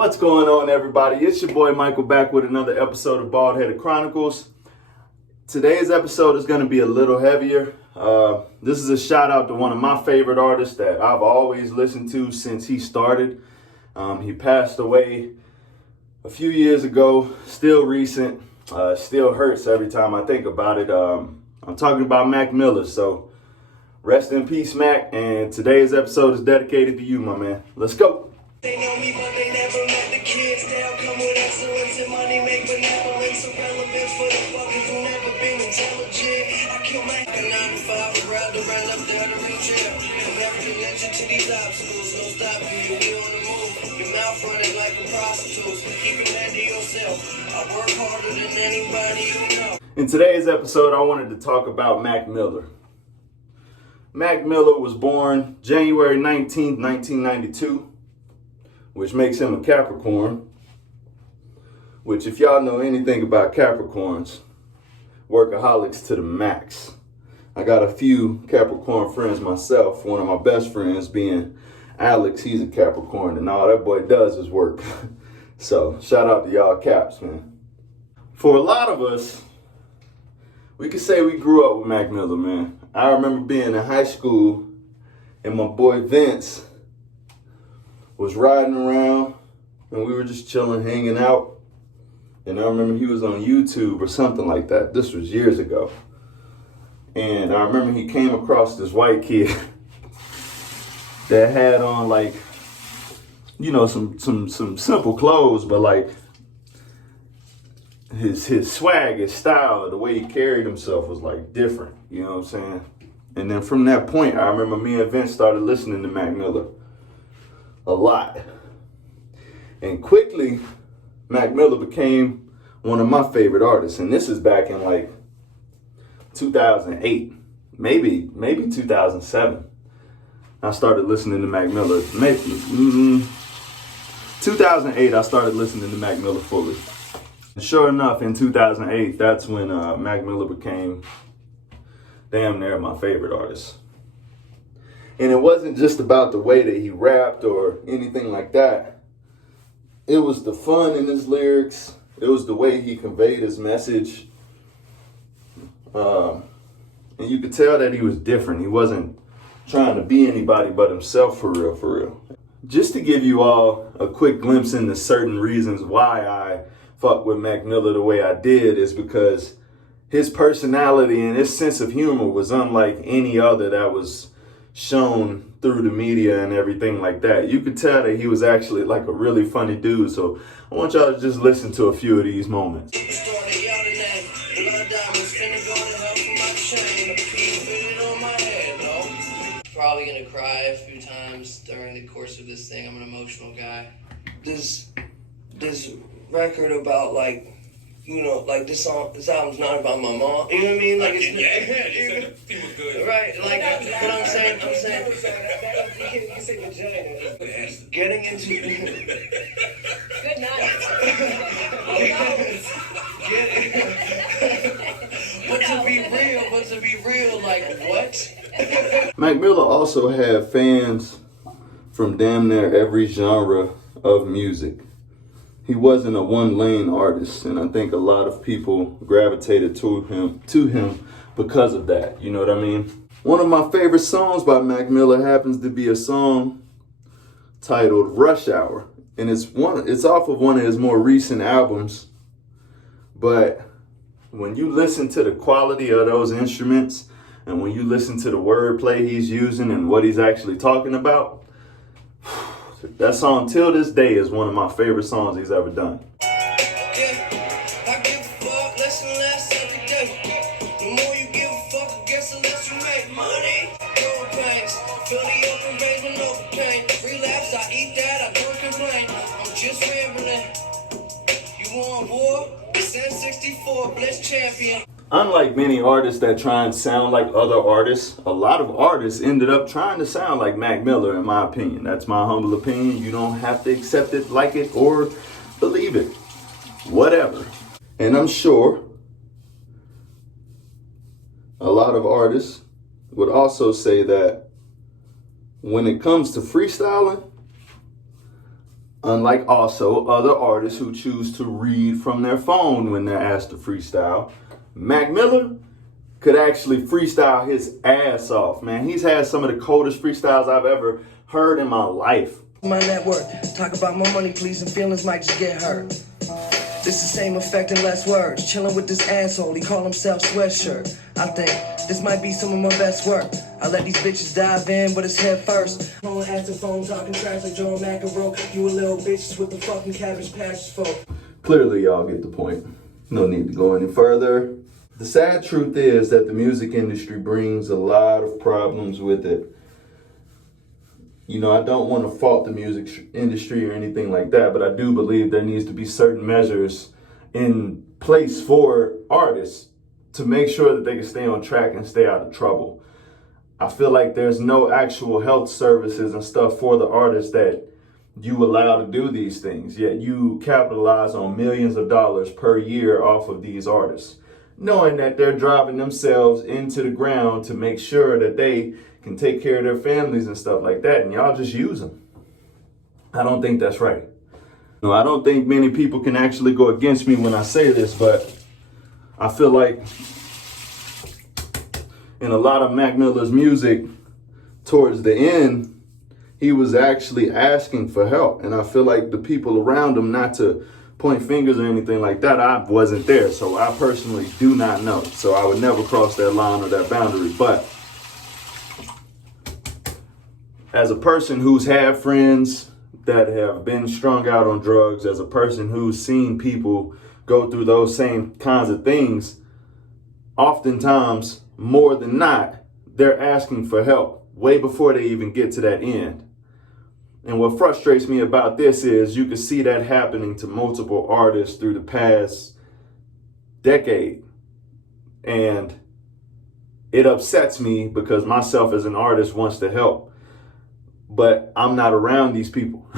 What's going on, everybody? It's your boy Michael back with another episode of Bald-Headed Chronicles. Today's episode is going to be a little heavier. This is a shout out to one of my favorite artists that I've always listened to since he started. He passed away a few years ago, still recent, still hurts every time I think about it. I'm talking about Mac Miller, so rest in peace, Mac, and today's episode is dedicated to you, my man. Let's go. They know me, but they never met the kids. They'll come with excellence and money, make benevolence irrelevant for the fuckers who never been intelligent. I kill my 9 to 5, around the run up there to reach jail. American ninja to these obstacles, no stopping you. We on the move, your mouth running like a prostitute. Keep your hand to yourself. I work harder than anybody you know. In today's episode, I wanted to talk about Mac Miller. Mac Miller was born January 19th, 1992. Which makes him a Capricorn, which if y'all know anything about Capricorns, workaholics to the max. I got a few Capricorn friends myself, one of my best friends being Alex, he's a Capricorn, and all that boy does is work. So shout out to y'all Caps, man. For a lot of us, we could say we grew up with Mac Miller, man. I remember being in high school and my boy Vince was riding around and we were just chilling, hanging out. And I remember he was on YouTube or something like that. This was years ago. And I remember he came across this white kid that had on like, you know, some simple clothes, but like his swag, his style, the way he carried himself was like different, you know what I'm saying? And then from that point, I remember me and Vince started listening to Mac Miller a lot. And quickly, Mac Miller became one of my favorite artists. And this is back in like 2008, maybe 2007. I started listening to Mac Miller. 2008, I started listening to Mac Miller fully. And sure enough, in 2008, that's when Mac Miller became damn near my favorite artist. And it wasn't just about the way that he rapped or anything like that. It was the fun in his lyrics. It was the way he conveyed his message. And you could tell that he was different. He wasn't trying to be anybody but himself for real. Just to give you all a quick glimpse into certain reasons why I fuck with Mac Miller the way I did is because his personality and his sense of humor was unlike any other that was shown through the media and everything like that. You could tell that he was actually like a really funny dude. So I want y'all to just listen to a few of these moments. Probably gonna cry a few times during the course of this thing. I'm an emotional guy. This record about like, you know, like this album's not about my mom. You know what I mean? Like it feels good, right? Like, but I'm saying, you can say vagina. Getting into good night. But to be real, like what? Mac Miller also had fans from damn near every genre of music. He wasn't a one-lane artist, and I think a lot of people gravitated to him because of that. You know what I mean? One of my favorite songs by Mac Miller happens to be a song titled "Rush Hour," and it's off of one of his more recent albums. But when you listen to the quality of those instruments, and when you listen to the wordplay he's using and what he's actually talking about, that song till this day is one of my favorite songs he's ever done. Unlike many artists that try and sound like other artists, a lot of artists ended up trying to sound like Mac Miller, in my opinion. That's my humble opinion. You don't have to accept it, like it, or believe it. Whatever. And I'm sure a lot of artists would also say that when it comes to freestyling, Unlike also other artists who choose to read from their phone when they're asked to freestyle, Mac Miller could actually freestyle his ass off, man. He's had some of the coldest freestyles I've ever heard in my life. My net worth. Talk about my money, please, and feelings might just get hurt. This the same effect in less words. Chilling with this asshole, he call himself Sweatshirt. I think this might be some of my best work. I let these bitches dive in, but it's head first. Phone answer phone talking trash like Joe McEnroe. You a little bitches with the fucking cabbage patch folk. Clearly, y'all get the point. No need to go any further. The sad truth is that the music industry brings a lot of problems with it. You know, I don't want to fault the music industry or anything like that, but I do believe there needs to be certain measures in place for artists to make sure that they can stay on track and stay out of trouble. I feel like there's no actual health services and stuff for the artists that you allow to do these things, yet you capitalize on millions of dollars per year off of these artists, knowing that they're driving themselves into the ground to make sure that they can take care of their families and stuff like that, and y'all just use them. I don't think that's right. No, I don't think many people can actually go against me when I say this, but I feel like in a lot of Mac Miller's music, towards the end, he was actually asking for help. And I feel like the people around him, not to point fingers or anything like that, I wasn't there. So I personally do not know. So I would never cross that line or that boundary. But as a person who's had friends that have been strung out on drugs, as a person who's seen people go through those same kinds of things, oftentimes, more than not, they're asking for help way before they even get to that end. And what frustrates me about this is you can see that happening to multiple artists through the past decade. And it upsets me because myself as an artist wants to help, but I'm not around these people.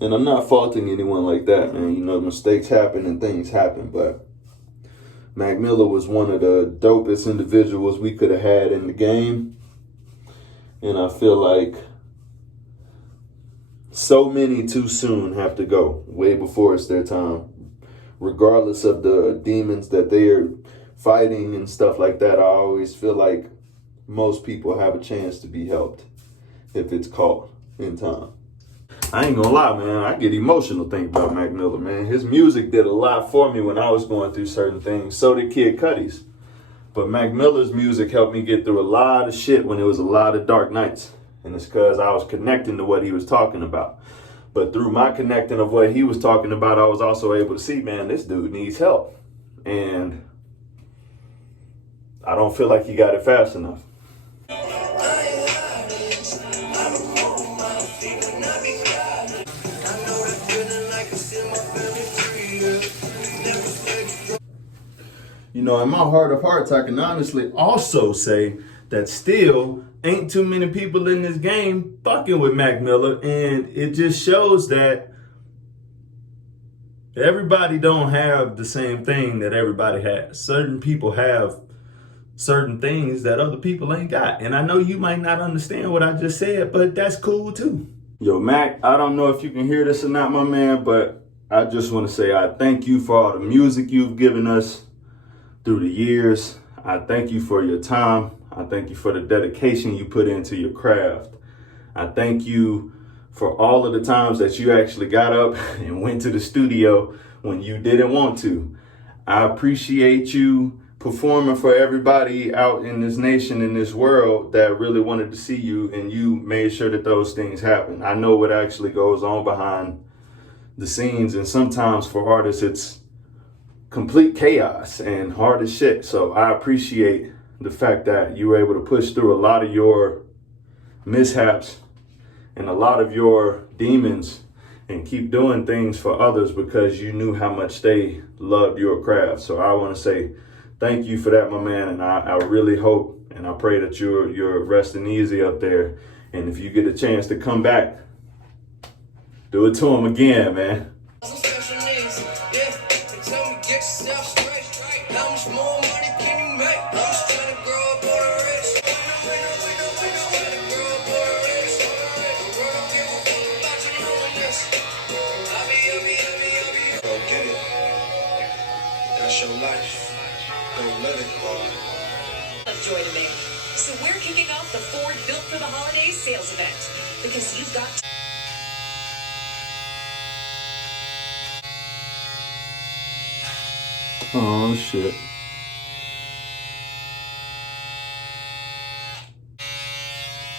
And I'm not faulting anyone like that, man. You know, mistakes happen and things happen, but Mac Miller was one of the dopest individuals we could have had in the game. And I feel like so many too soon have to go, way before it's their time. Regardless of the demons that they are fighting and stuff like that, I always feel like most people have a chance to be helped if it's caught in time. I ain't gonna lie, man. I get emotional thinking about Mac Miller, man. His music did a lot for me when I was going through certain things. So did Kid Cudi's. But Mac Miller's music helped me get through a lot of shit when it was a lot of dark nights. And it's because I was connecting to what he was talking about. But through my connecting of what he was talking about, I was also able to see, man, this dude needs help. And I don't feel like he got it fast enough. You know, in my heart of hearts, I can honestly also say that still ain't too many people in this game fucking with Mac Miller. And it just shows that everybody don't have the same thing that everybody has. Certain people have certain things that other people ain't got. And I know you might not understand what I just said, but that's cool too. Yo, Mac, I don't know if you can hear this or not, my man, but I just want to say I thank you for all the music you've given us through the years. I thank you for your time. I thank you for the dedication you put into your craft. I thank you for all of the times that you actually got up and went to the studio when you didn't want to. I appreciate you performing for everybody out in this nation, in this world that really wanted to see you, and you made sure that those things happen. I know what actually goes on behind the scenes, and sometimes for artists it's complete chaos and hard as shit. So I appreciate the fact that you were able to push through a lot of your mishaps and a lot of your demons and keep doing things for others because you knew how much they loved your craft. So I want to say thank you for that, my man. And I really hope and I pray that you're resting easy up there. And if you get a chance to come back, do it to him again, man. your life. Don't let it go. Of joy to me. So we're kicking off the Ford Built for the Holidays sales event because you've got Oh shit.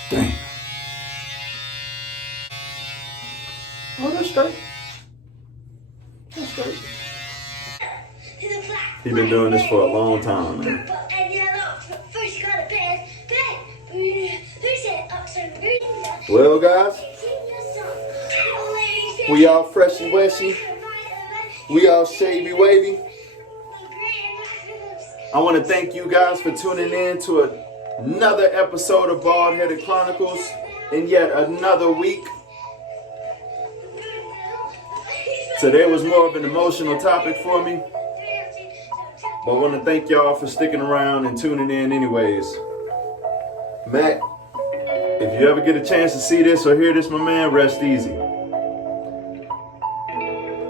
Damn. Oh, that's straight. That's straight. He's been doing this for a long time, man. Well, guys, we all freshy weshy. We all shavy wavy. I want to thank you guys for tuning in to another episode of Bald Headed Chronicles in yet another week. Today was more of an emotional topic for me, but I want to thank y'all for sticking around and tuning in anyways. Mac, if you ever get a chance to see this or hear this, my man, rest easy.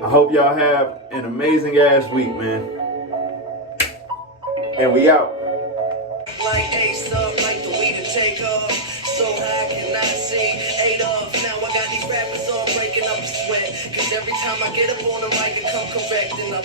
I hope y'all have an amazing ass week, man. And we out. Like ace up, like the weed to take off. So high can I see 8 off. Now I got these rappers all breaking up a sweat. Cause every time I get up on the mic, I come correct and I